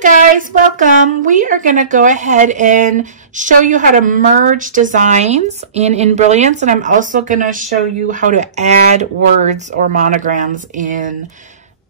Hi guys, welcome. We are going to go ahead and show you how to merge designs in Embrilliance, and I'm also going to show you how to add words or monograms in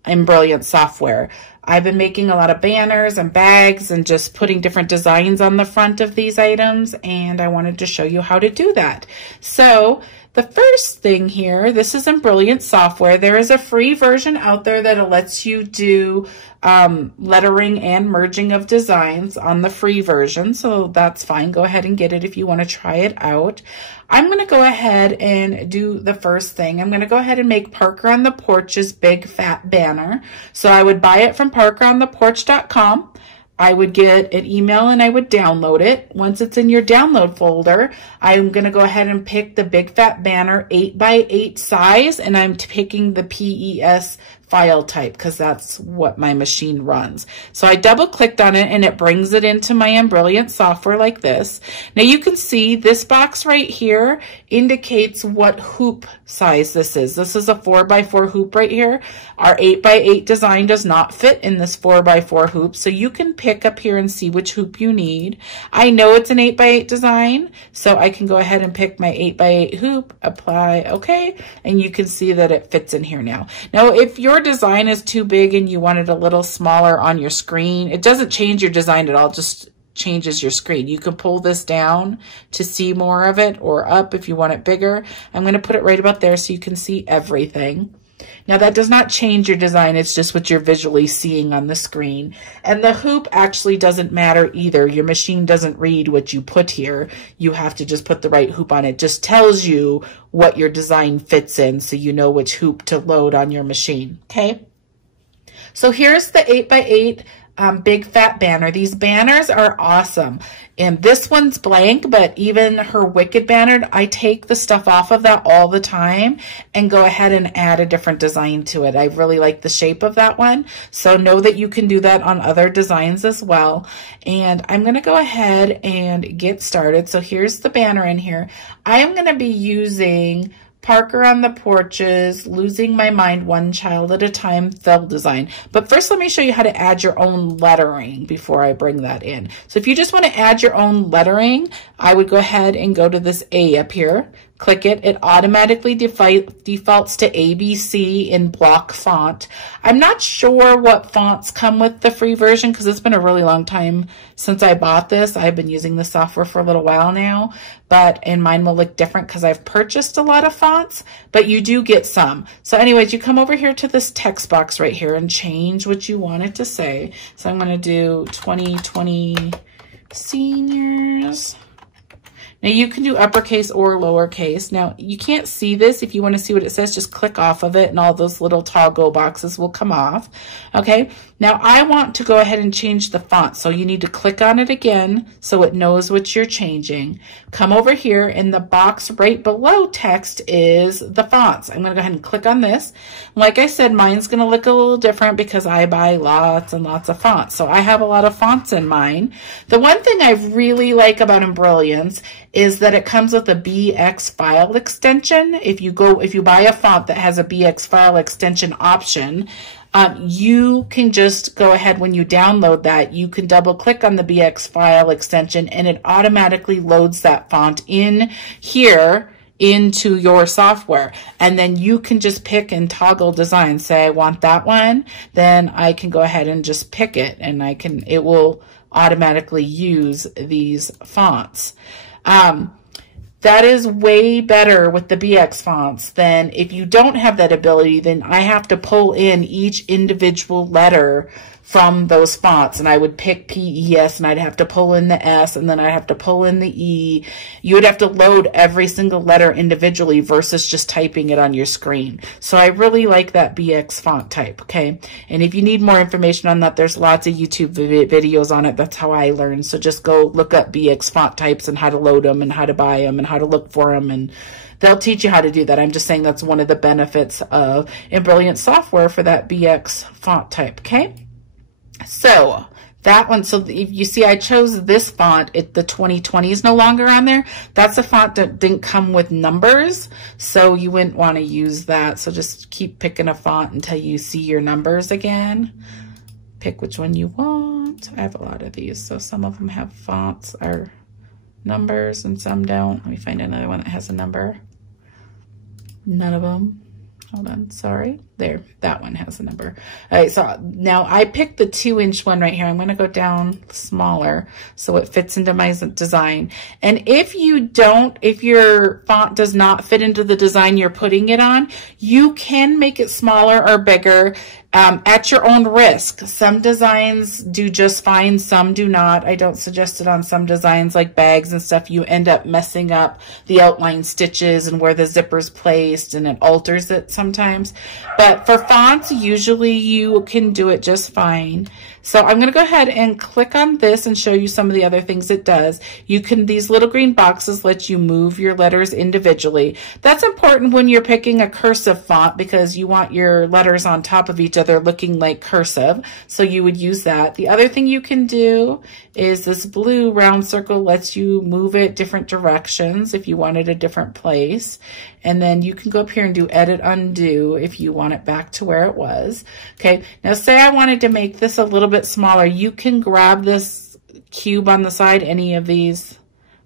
Embrilliance software. I've been making a lot of banners and bags and just putting different designs on the front of these items, and I wanted to show you how to do that. So the first thing here, this is Embrilliance software. There is a free version out there that lets you do lettering and merging of designs on the free version, so that's fine. Go ahead and get it if you want to try it out. I'm going to go ahead and do the first thing. I'm going to go ahead and make Parker on the Porch's big fat banner. So I would buy it from parkerontheporch.com. I would get an email and I would download it. Once it's in your download folder, I'm going to go ahead and pick the big fat banner 8x8 size, and I'm picking the PES file type because that's what my machine runs. So I double clicked on it and it brings it into my Embrilliance software like this. Now you can see this box right here indicates what hoop size this is. This is a 4x4 hoop right here. Our 8x8 design does not fit in this 4x4 hoop, so you can pick up here and see which hoop you need. I know it's an 8x8 design, so I can go ahead and pick my 8x8 hoop, apply OK, and you can see that it fits in here now. Now if your design is too big and you want it a little smaller on your screen, it doesn't change your design at all, just changes your screen. You can pull this down to see more of it, or up if you want it bigger. I'm going to put it right about there so you can see everything. Now that does not change your design, it's just what you're visually seeing on the screen. And the hoop actually doesn't matter either. Your machine doesn't read what you put here. You have to just put the right hoop on it. It just tells you what your design fits in so you know which hoop to load on your machine, okay? So here's the 8x8 big fat banner. These banners are awesome. And this one's blank, but even her Wicked banner, I take the stuff off of that all the time and go ahead and add a different design to it. I really like the shape of that one. So know that you can do that on other designs as well. And I'm going to go ahead and get started. So here's the banner in here. I am going to be using Parker on the Porch's Losing My Mind One Child at a Time fell design. But first let me show you how to add your own lettering before I bring that in. So if you just want to add your own lettering, I would go ahead and go to this A up here. Click it. It automatically defaults to ABC in block font. I'm not sure what fonts come with the free version because it's been a really long time since I bought this. I've been using the software for a little while now, and mine will look different because I've purchased a lot of fonts, but you do get some. So anyways, you come over here to this text box right here and change what you want it to say. So I'm going to do 2020 seniors. Now you can do uppercase or lowercase. Now you can't see this. If you want to see what it says, just click off of it and all those little toggle boxes will come off. Okay, now I want to go ahead and change the font. So you need to click on it again so it knows what you're changing. Come over here and the box right below text is the fonts. I'm going to go ahead and click on this. Like I said, mine's going to look a little different because I buy lots and lots of fonts. So I have a lot of fonts in mine. The one thing I really like about Embrilliance is that it comes with a BX file extension. If you buy a font that has a BX file extension option, you can just go ahead when you download that, you can double click on the BX file extension and it automatically loads that font in here into your software. And then you can just pick and toggle design. Say I want that one, then I can go ahead and just pick it and it will automatically use these fonts. That is way better with the BX fonts than if you don't have that ability, then I have to pull in each individual letter from those fonts, and I would pick PES and I'd have to pull in the S and then I'd have to pull in the E. You would have to load every single letter individually versus just typing it on your screen. So I really like that BX font type, okay? And if you need more information on that, there's lots of YouTube videos on it. That's how I learned. So just go look up BX font types and how to load them and how to buy them and how to look for them, and they'll teach you how to do that. I'm just saying that's one of the benefits of Embrilliance software for that BX font type, okay? So that one, so if you see I chose this font, the 2020 is no longer on there. That's a font that didn't come with numbers, so you wouldn't want to use that. So just keep picking a font until you see your numbers again. Pick which one you want. don't. I have a lot of these, so some of them have fonts or numbers and some don't. Let me find another one that has a number. None of them. Hold on, sorry. There, that one has a number. All right, so now I picked the 2-inch one right here. I'm gonna go down smaller so it fits into my design. And if your font does not fit into the design you're putting it on, you can make it smaller or bigger at your own risk. Some designs do just fine, some do not. I don't suggest it on some designs like bags and stuff. You end up messing up the outline stitches and where the zipper's placed, and it alters it sometimes. But for fonts, usually you can do it just fine. So I'm going to go ahead and click on this and show you some of the other things it does. These little green boxes let you move your letters individually. That's important when you're picking a cursive font because you want your letters on top of each other looking like cursive. So you would use that. The other thing you can do is this blue round circle lets you move it different directions if you want it a different place. And then you can go up here and do edit undo if you want it back to where it was. Okay, now say I wanted to make this a little bit smaller. You can grab this cube on the side, any of these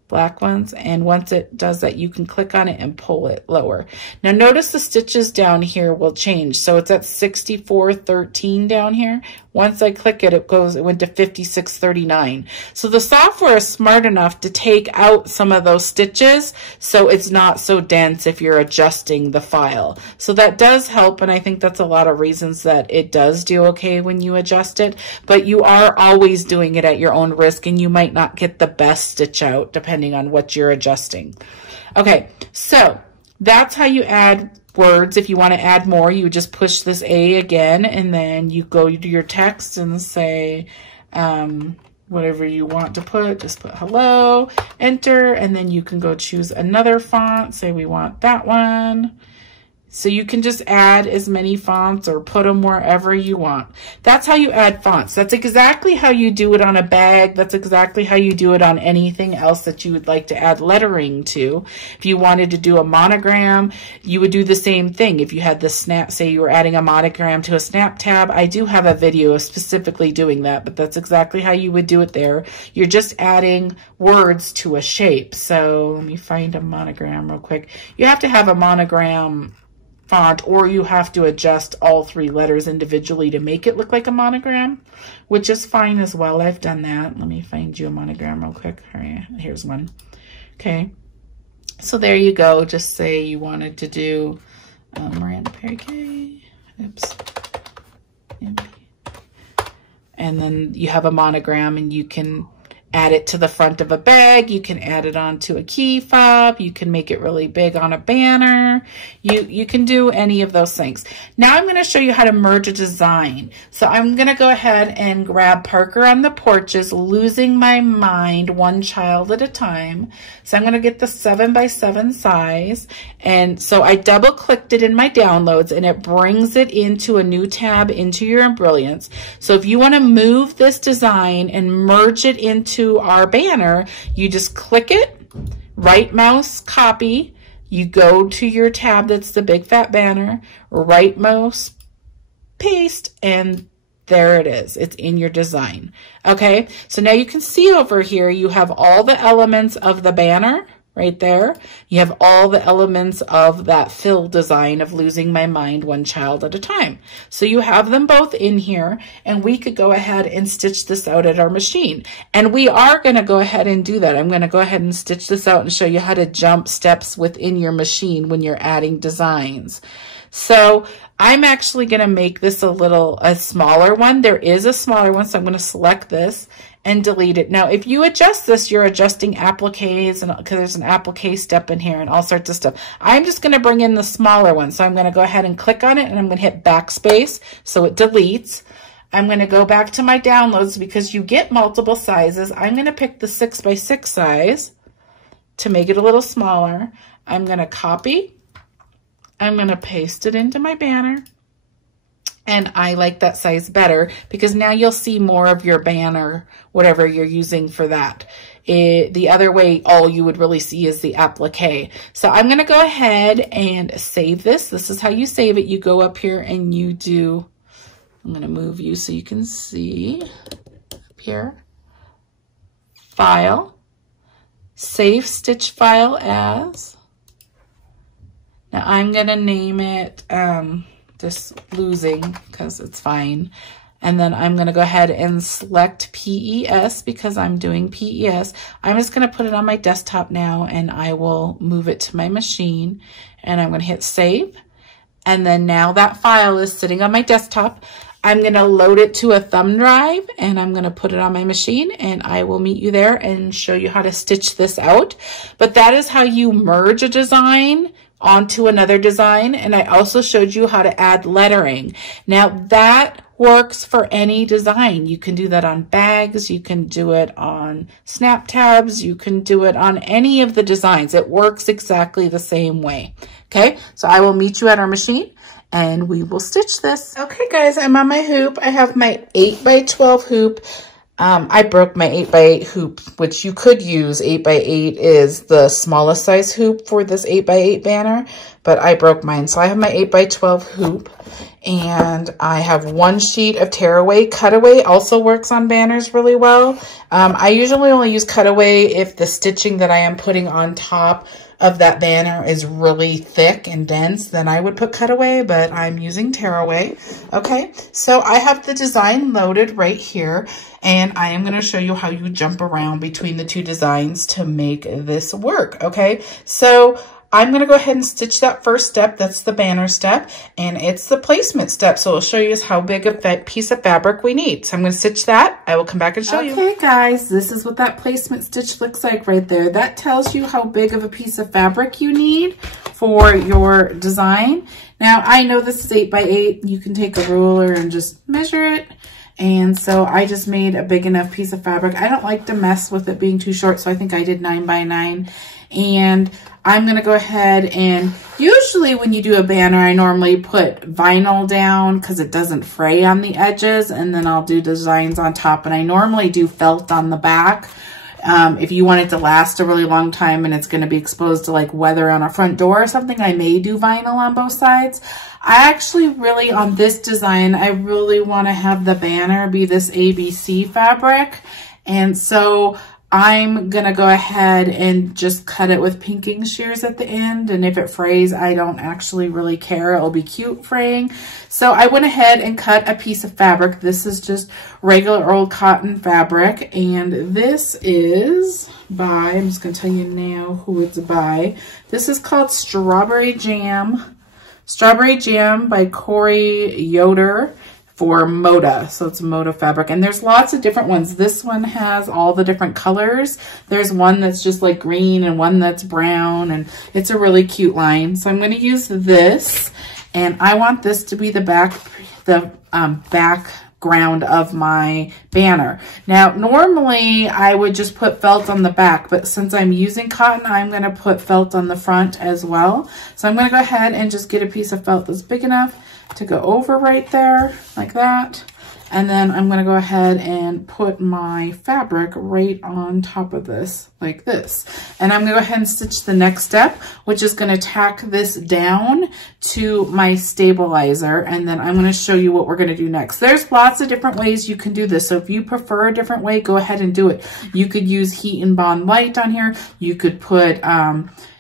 black ones, and once it does that, you can click on it and pull it lower. Now notice the stitches down here will change. So it's at 64.13 down here. Once I click it, it went to 56.39. So the software is smart enough to take out some of those stitches so it's not so dense if you're adjusting the file. So that does help, and I think that's a lot of reasons that it does do okay when you adjust it, but you are always doing it at your own risk, and you might not get the best stitch out depending on what you're adjusting. Okay, so that's how you add words. If you want to add more, you would just push this A again, and then you go to your text and say whatever you want to put. Just put hello, enter, and then you can go choose another font. Say we want that one. So you can just add as many fonts or put them wherever you want. That's how you add fonts. That's exactly how you do it on a bag. That's exactly how you do it on anything else that you would like to add lettering to. If you wanted to do a monogram, you would do the same thing. If you had the snap, say you were adding a monogram to a snap tab, I do have a video specifically doing that, but that's exactly how you would do it there. You're just adding words to a shape. So let me find a monogram real quick. You have to have a monogram font, or you have to adjust all 3 letters individually to make it look like a monogram, which is fine as well. I've done that. Let me find you a monogram real quick. All right, here's one. Okay, so there you go. Just say you wanted to do Miranda Perry K. Oops. And then you have a monogram, and you can add it to the front of a bag. You can add it onto a key fob. You can make it really big on a banner. You can do any of those things. Now I'm going to show you how to merge a design. So I'm going to go ahead and grab Parker on the Porch's Losing My Mind, One Child at a Time. So I'm going to get the 7x7 size. And so I double clicked it in my downloads, and it brings it into a new tab into your Embrilliance. So if you want to move this design and merge it into our banner, you just click it, right mouse, copy, you go to your tab that's the big fat banner, right mouse, paste, and there it is. It's in your design. Okay, so now you can see over here you have all the elements of the banner right there. You have all the elements of that fill design of Losing My Mind, One Child at a Time. So you have them both in here, and we could go ahead and stitch this out at our machine. And we are going to go ahead and do that. I'm going to go ahead and stitch this out and show you how to jump steps within your machine when you're adding designs. So I'm actually going to make this a smaller one. There is a smaller one, so I'm going to select this and delete it. Now, if you adjust this, you're adjusting appliques, and because there's an applique step in here and all sorts of stuff. I'm just going to bring in the smaller one. So I'm going to go ahead and click on it, and I'm going to hit backspace so it deletes. I'm going to go back to my downloads because you get multiple sizes. I'm going to pick the 6x6 size to make it a little smaller. I'm going to copy. I'm going to paste it into my banner. And I like that size better because now you'll see more of your banner, whatever you're using for that. The other way, all you would really see is the applique. So I'm going to go ahead and save this. This is how you save it. You go up here and you do, I'm going to move you so you can see up here, file, save stitch file as. Now I'm gonna name it just losing because it's fine. And then I'm gonna go ahead and select PES because I'm doing PES. I'm just gonna put it on my desktop now and I will move it to my machine and I'm gonna hit save. And then now that file is sitting on my desktop. I'm gonna load it to a thumb drive and I'm gonna put it on my machine and I will meet you there and show you how to stitch this out. But that is how you merge a design onto another design. And I also showed you how to add lettering. Now that works for any design. You can do that on bags, you can do it on snap tabs, you can do it on any of the designs. It works exactly the same way. Okay, so I will meet you at our machine and we will stitch this. Okay guys, I'm on my hoop. I have my 8x12 hoop. I broke my 8x8 hoop, which you could use. 8x8 is the smallest size hoop for this 8x8 banner, but I broke mine. So I have my 8x12 hoop and I have one sheet of tearaway. Cutaway also works on banners really well. I usually only use cutaway if the stitching that I am putting on top of that banner is really thick and dense, then I would put cutaway, but I'm using tearaway. Okay, so I have the design loaded right here, and I am gonna show you how you jump around between the two designs to make this work, okay? So I'm gonna go ahead and stitch that first step. That's the banner step, and it's the placement step. So it'll show you how big a piece of fabric we need. So I'm gonna stitch that. I will come back and show you. Okay guys, this is what that placement stitch looks like right there. That tells you how big of a piece of fabric you need for your design. Now I know this is 8x8. You can take a ruler and just measure it. And so I just made a big enough piece of fabric. I don't like to mess with it being too short, so I think I did 9x9. And I'm gonna go ahead and usually when you do a banner, I normally put vinyl down because it doesn't fray on the edges, and then I'll do designs on top. And I normally do felt on the back. If you want it to last a really long time and it's gonna be exposed to like weather on a front door or something, I may do vinyl on both sides. I actually really, on this design, I really wanna have the banner be this ABC fabric. And so I'm gonna go ahead and just cut it with pinking shears at the end. And if it frays, I don't actually really care. It'll be cute fraying. So I went ahead and cut a piece of fabric. This is just regular old cotton fabric. And this is by, I'm just gonna tell you now who it's by. This is called Strawberry Jam. Strawberry Jam by Corey Yoder. For Moda, so it's Moda fabric, and there's lots of different ones. This one has all the different colors. There's one that's just like green and one that's brown, and it's a really cute line. So I'm going to use this, and I want this to be the background of my banner. Now normally I would just put felt on the back, but since I'm using cotton, I'm going to put felt on the front as well. So I'm going to go ahead and just get a piece of felt that's big enough to go over right there like that, and then I'm going to go ahead and put my fabric right on top of this like this, and I'm going to go ahead and stitch the next step, which is going to tack this down to my stabilizer, and then I'm going to show you what we're going to do next. There's lots of different ways you can do this, so if you prefer a different way, go ahead and do it. You could use heat and bond light on here. You could put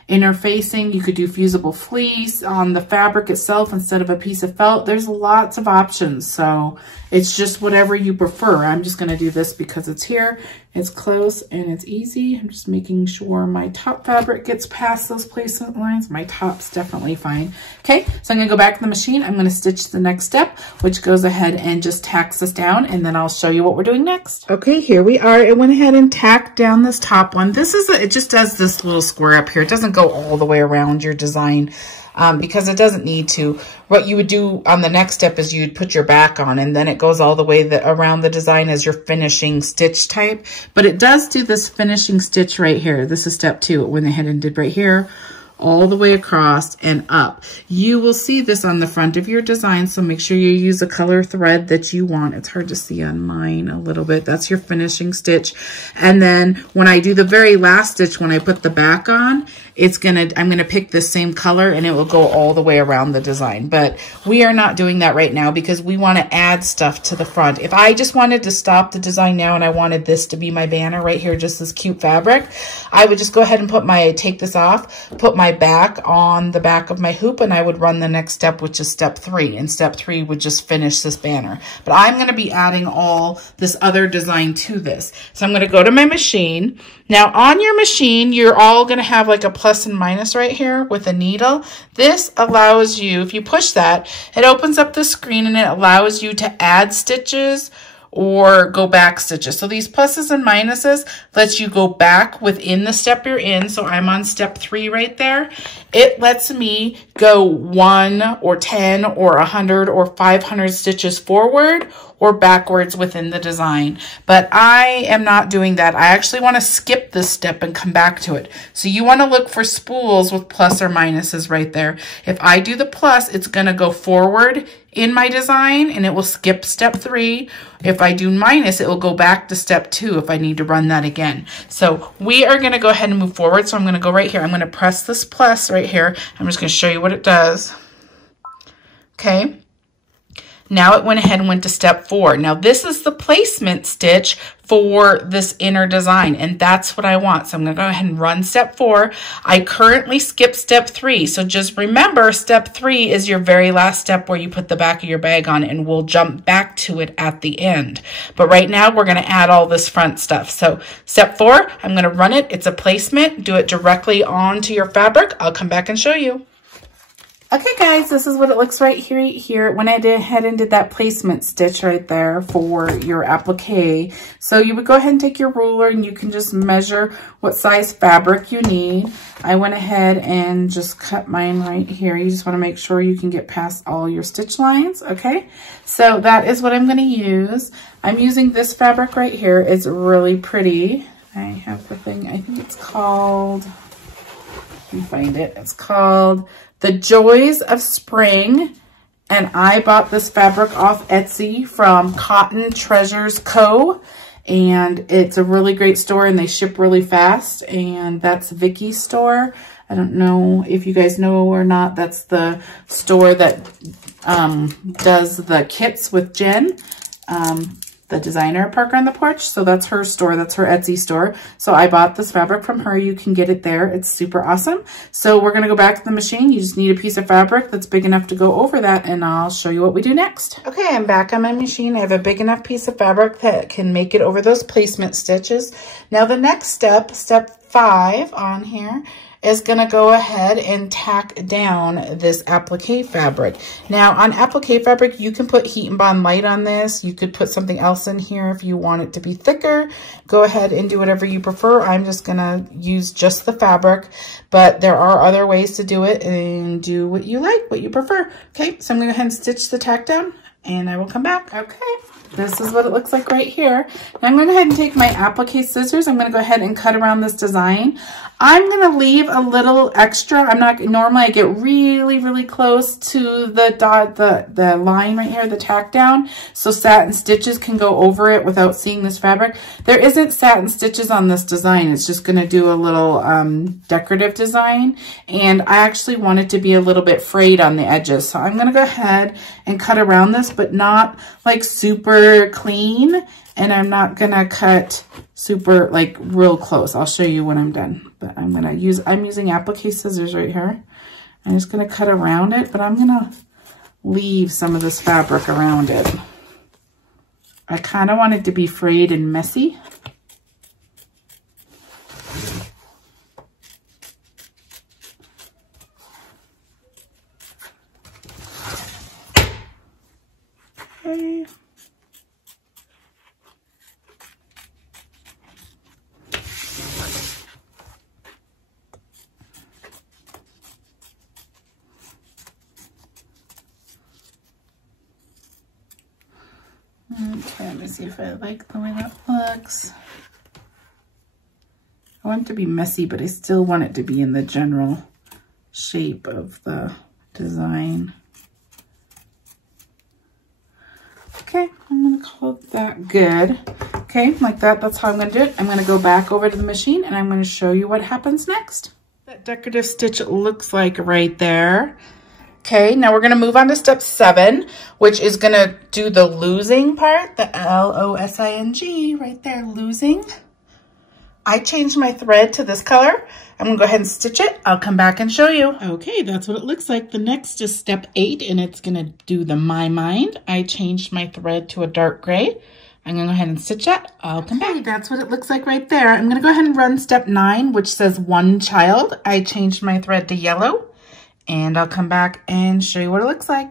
interfacing, you could do fusible fleece on the fabric itself instead of a piece of felt. There's lots of options, so it's just whatever you prefer. I'm just going to do this because it's here, it's close, and it's easy. I'm just making sure my top fabric gets past those placement lines. My top's definitely fine. Okay, so I'm going to go back to the machine. I'm going to stitch the next step, which goes ahead and just tacks this down, and then I'll show you what we're doing next. Okay, here we are. I went ahead and tacked down this top one. This is it just does this little square up here. It doesn't go all the way around your design. Because it doesn't need to. What you would do on the next step is you'd put your back on, and then it goes all the way around the design as your finishing stitch type. But it does do this finishing stitch right here. This is step 2. It went ahead and did right here, all the way across and up. You will see this on the front of your design, so make sure you use a color thread that you want. It's hard to see on mine a little bit. That's your finishing stitch. And then when I do the very last stitch, when I put the back on, I'm gonna pick the same color and it will go all the way around the design. But we are not doing that right now because we want to add stuff to the front. If I just wanted to stop the design now and I wanted this to be my banner right here, just this cute fabric, I would just go ahead and take this off, put my back on the back of my hoop, and I would run the next step, which is step 3. And step 3 would just finish this banner. But I'm going to be adding all this other design to this. So I'm going to go to my machine. Now on your machine, you're all going to have like a plus and minus right here with a needle. This allows you, if you push that, it opens up the screen and it allows you to add stitches or go back stitches. So these pluses and minuses lets you go back within the step you're in. So I'm on step 3 right there. It lets me go 1 or 10 or 100 or 500 stitches forward or backwards within the design. But I am not doing that. I actually want to skip this step and come back to it. So you want to look for spools with plus or minuses right there. If I do the plus, it's going to go forward in my design and it will skip step 3. If I do minus, it will go back to step 2 if I need to run that again. So we are going to go ahead and move forward. So I'm going to go right here. I'm going to press this plus right here. I'm just going to show you what it does. Okay. Now it went ahead and went to step 4. Now this is the placement stitch for this inner design, and that's what I want. So I'm going to go ahead and run step 4. I currently skipped step 3. So just remember, step 3 is your very last step where you put the back of your bag on, and we'll jump back to it at the end. But right now we're going to add all this front stuff. So step 4, I'm going to run it. It's a placement. Do it directly onto your fabric. I'll come back and show you. Okay guys, this is what it looks right here. When I did ahead and did that placement stitch right there for your applique. So you would go ahead and take your ruler and you can just measure what size fabric you need. I went ahead and just cut mine right here. You just want to make sure you can get past all your stitch lines, okay? So that is what I'm going to use. I'm using this fabric right here. It's really pretty. I have the thing, I think it's called, let me find it. It's called The Joys of Spring, and I bought this fabric off Etsy from Cotton Treasures Co. And it's a really great store and they ship really fast, and that's Vicky's store. I don't know if you guys know or not. That's the store that does the kits with Jen, the designer at Parker on the Porch. So that's her store. That's her Etsy store. So I bought this fabric from her. You can get it there. It's super awesome. So we're going to go back to the machine. You just need a piece of fabric that's big enough to go over that, and I'll show you what we do next. Okay, I'm back on my machine. I have a big enough piece of fabric that can make it over those placement stitches. Now the next step, step 5 on here, is going to go ahead and tack down this applique fabric. Now on applique fabric, you can put Heat and Bond Light on this. You could put something else in here if you want it to be thicker. Go ahead and do whatever you prefer. I'm just going to use just the fabric, but there are other ways to do it, and do what you like, what you prefer. Okay, so I'm going to go ahead and stitch the tack down and I will come back. Okay. This is what it looks like right here. Now I'm going to go ahead and take my applique scissors. I'm going to go ahead and cut around this design. I'm going to leave a little extra. I'm not, normally I get really, really close to the dot, the line right here, the tack down, so satin stitches can go over it without seeing this fabric. There isn't satin stitches on this design. It's just going to do a little decorative design, and I actually want it to be a little bit frayed on the edges. So I'm going to go ahead and cut around this, but not like super clean, and I'm not gonna cut super like real close. I'll show you when I'm done, but I'm using applique scissors right here. I'm just gonna cut around it, but I'm gonna leave some of this fabric around it. I kind of want it to be frayed and messy. Okay. Okay, let me see if I like the way that looks. I want it to be messy, but I still want it to be in the general shape of the design. Okay, I'm gonna call that good. Okay, like that, that's how I'm gonna do it. I'm gonna go back over to the machine and I'm gonna show you what happens next. That decorative stitch looks like right there. Okay, now we're gonna move on to step 7, which is gonna do the losing part, the L-O-S-I-N-G, right there, losing. I changed my thread to this color. I'm gonna go ahead and stitch it. I'll come back and show you. Okay, that's what it looks like. The next is step 8, and it's gonna do the My Mind. I changed my thread to a dark gray. I'm gonna go ahead and stitch that. I'll come back. That's what it looks like right there. I'm gonna go ahead and run step 9, which says One Child. I changed my thread to yellow, and I'll come back and show you what it looks like.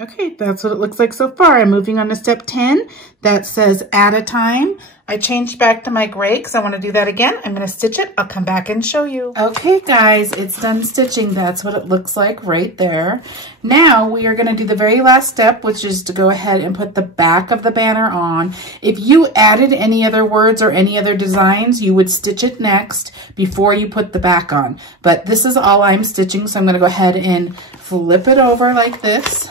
Okay, that's what it looks like so far. I'm moving on to step 10. That says At a Time. I changed back to my gray because I want to do that again. I'm going to stitch it. I'll come back and show you. Okay, guys, it's done stitching. That's what it looks like right there. Now we are going to do the very last step, which is to go ahead and put the back of the banner on. If you added any other words or any other designs, you would stitch it next before you put the back on. But this is all I'm stitching, so I'm going to go ahead and flip it over like this.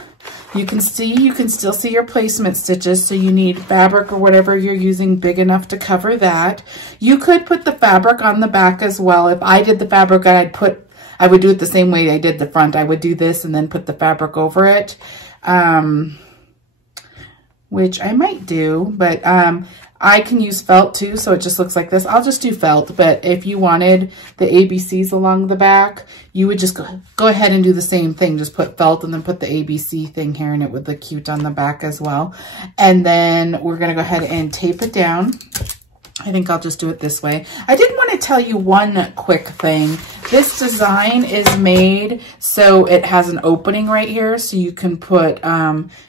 You can still see your placement stitches, so you need fabric or whatever you're using big enough to cover that. You could put the fabric on the back as well. If I did the fabric, I would do it the same way I did the front. I would do this and then put the fabric over it, which I might do, but I can use felt too, so it just looks like this. I'll just do felt, but if you wanted the ABCs along the back, you would just go ahead and do the same thing. Just put felt and then put the ABC thing here, and it would look cute on the back as well. And then we're gonna go ahead and tape it down. I think I'll just do it this way. I did want to tell you one quick thing. This design is made so it has an opening right here, so you can put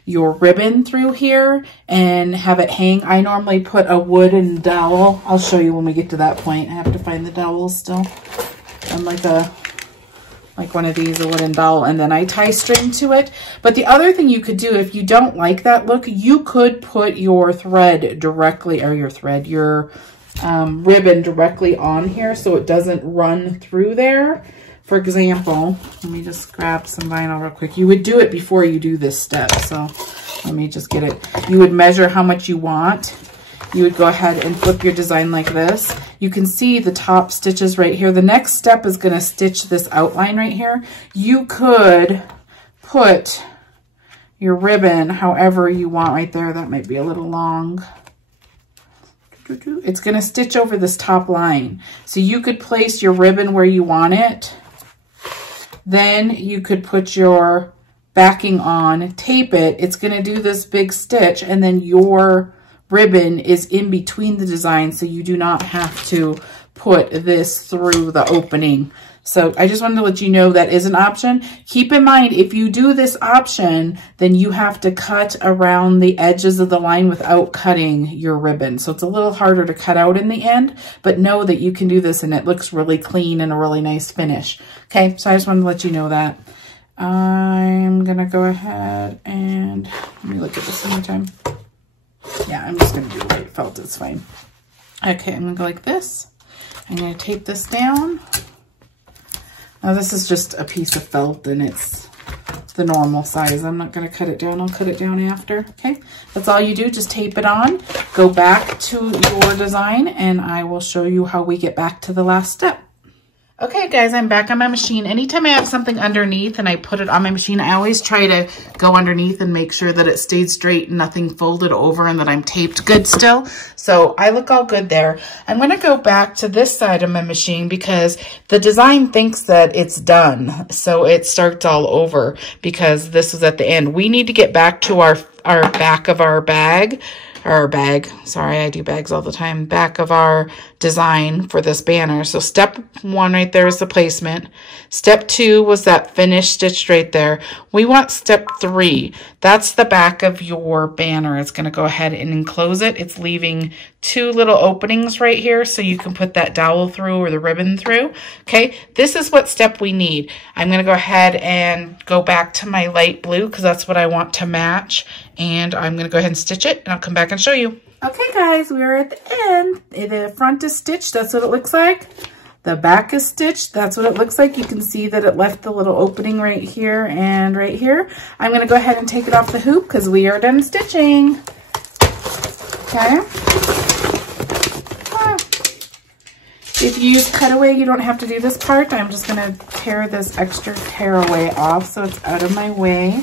your ribbon through here and have it hang. I normally put a wooden dowel. I'll show you when we get to that point. I have to find the dowel still. I'm like one of these, a wooden dowel, and then I tie string to it. But the other thing you could do, if you don't like that look, you could put your thread directly, or your ribbon directly on here so it doesn't run through there. For example, let me just grab some vinyl real quick. You would do it before you do this step, so let me just get it. You would measure how much you want. You would go ahead and flip your design like this. You can see the top stitches right here. The next step is going to stitch this outline right here. You could put your ribbon however you want right there. That might be a little long. It's going to stitch over this top line. So you could place your ribbon where you want it. Then you could put your backing on, tape it. It's going to do this big stitch, and then your ribbon is in between the design, so you do not have to put this through the opening. So I just wanted to let you know that is an option. Keep in mind, if you do this option, then you have to cut around the edges of the line without cutting your ribbon. So it's a little harder to cut out in the end, but know that you can do this and it looks really clean and a really nice finish. Okay, so I just wanted to let you know that. I'm gonna go ahead and let me look at this one more time. Yeah, I'm just going to do white felt. It's fine. Okay, I'm going to go like this. I'm going to tape this down. Now, this is just a piece of felt, and it's the normal size. I'm not going to cut it down. I'll cut it down after. Okay, that's all you do. Just tape it on. Go back to your design, and I will show you how we get back to the last step. Okay, guys, I'm back on my machine. Anytime I have something underneath and I put it on my machine, I always try to go underneath and make sure that it stayed straight and nothing folded over and that I'm taped good still. So I look all good there. I'm going to go back to this side of my machine because the design thinks that it's done. So it starts all over because this is at the end. We need to get back to our back of our bag. Sorry, I do bags all the time. Back of our design for this banner. So step 1 right there is the placement. Step 2 was that finished stitched right there. We want step 3. That's the back of your banner. It's going to go ahead and enclose it. It's leaving 2 little openings right here so you can put that dowel through or the ribbon through. Okay, this is what step we need. I'm going to go ahead and go back to my light blue because that's what I want to match. And I'm going to go ahead and stitch it, and I'll come back and show you. Okay, guys, we are at the end. The front is stitched. That's what it looks like. The back is stitched. That's what it looks like. You can see that it left the little opening right here and right here. I'm going to go ahead and take it off the hoop because we are done stitching. Okay. If you use cutaway, you don't have to do this part. I'm just going to tear this extra tearaway off so it's out of my way.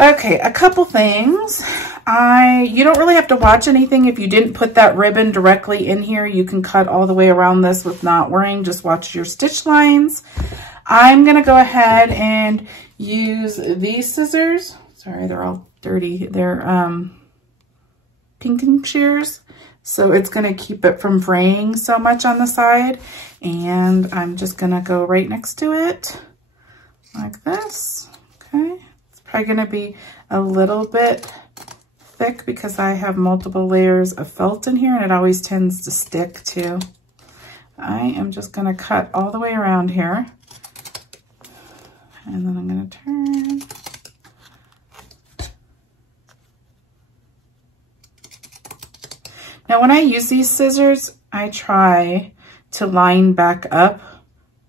Okay, a couple things. You don't really have to watch anything. If you didn't put that ribbon directly in here, you can cut all the way around this with not worrying. Just watch your stitch lines. I'm gonna go ahead and use these scissors. Sorry, they're all dirty. They're pinking shears. So it's gonna keep it from fraying so much on the side. And I'm just gonna go right next to it like this, okay? Probably going to be a little bit thick because I have multiple layers of felt in here and it always tends to stick too. I am just going to cut all the way around here. And then I'm going to turn. Now when I use these scissors, I try to line back up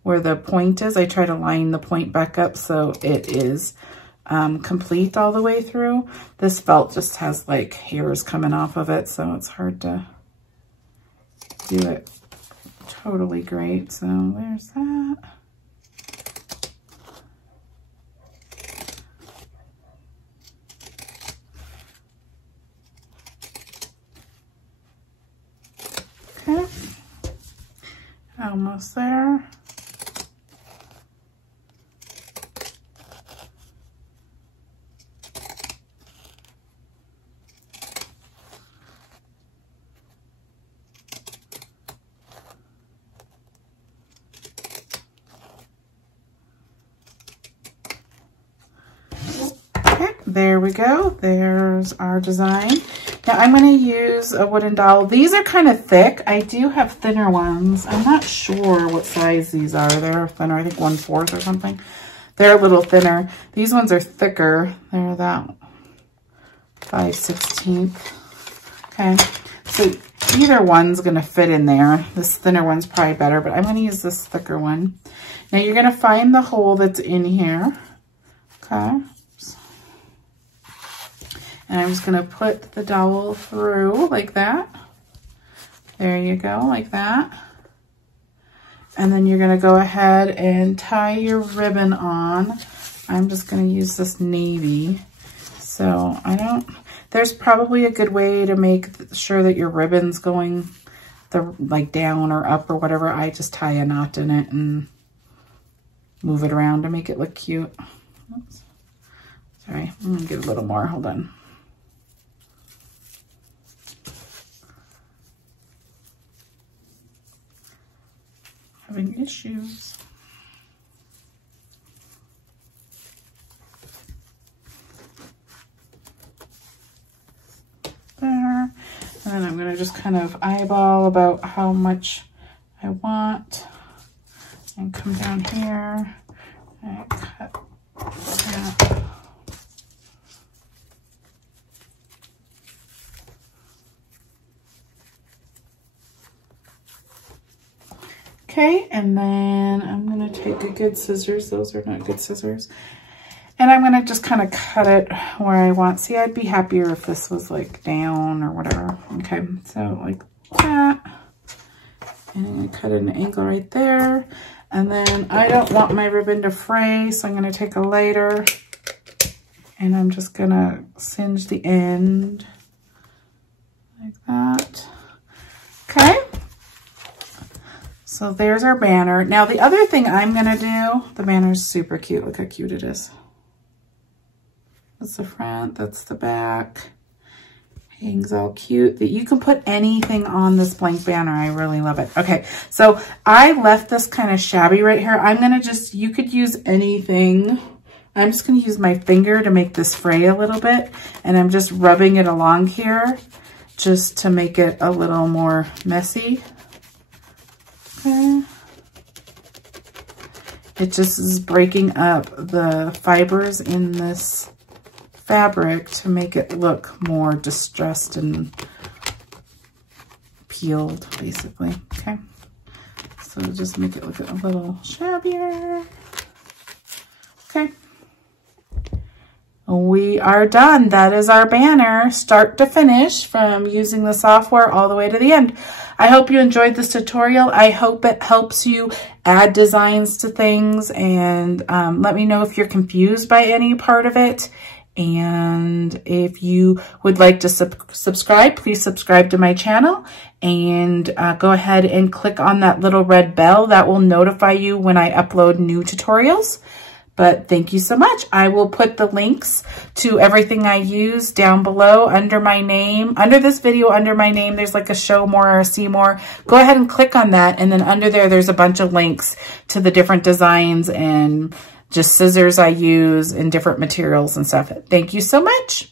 where the point is. I try to line the point back up so it is complete all the way through. This felt just has like hairs coming off of it, so it's hard to do it totally great. So there's that. Okay, almost there. There we go. There's our design. Now I'm going to use a wooden dowel. These are kind of thick. I do have thinner ones. I'm not sure what size these are. They're thinner, I think 1/4 or something. They're a little thinner. These ones are thicker. They're that 5/16. Okay, so either one's going to fit in there. This thinner one's probably better, but I'm going to use this thicker one. Now you're going to find the hole that's in here. Okay. And I'm just going to put the dowel through like that. There you go, like that. And then you're going to go ahead and tie your ribbon on. I'm just going to use this navy. So there's probably a good way to make sure that your ribbon's going like down or up or whatever. I just tie a knot in it and move it around to make it look cute. Oops. Sorry, I'm going to get a little more, hold on. Having issues. There. And then I'm going to just kind of eyeball about how much I want and come down here and cut that. Okay, and then I'm going to take a good scissors. Those are not good scissors. And I'm going to just kind of cut it where I want. See, I'd be happier if this was like down or whatever. Okay, so like that. And I'm going to cut an angle right there. And then I don't want my ribbon to fray, so I'm going to take a lighter and I'm just going to singe the end like that. Okay. So there's our banner. Now the other thing I'm gonna do, the banner's super cute. Look how cute it is. That's the front, that's the back. Hangs all cute. That you can put anything on this blank banner. I really love it. Okay, so I left this kind of shabby right here. I'm gonna just, you could use anything. I'm just gonna use my finger to make this fray a little bit. And I'm just rubbing it along here just to make it a little more messy. Okay. it just is breaking up the fibers in this fabric to make it look more distressed and peeled, basically. Okay, so just make it look a little shabbier. Okay, we are done. That is our banner, start to finish, from using the software all the way to the end. I hope you enjoyed this tutorial. I hope it helps you add designs to things, and let me know if you're confused by any part of it. And if you would like to subscribe, please subscribe to my channel, and go ahead and click on that little red bell. That will notify you when I upload new tutorials. But thank you so much. I will put the links to everything I use down below under my name. Under this video, under my name, there's like a show more or see more. Go ahead and click on that. And then under there, there's a bunch of links to the different designs and just scissors I use and different materials and stuff. Thank you so much.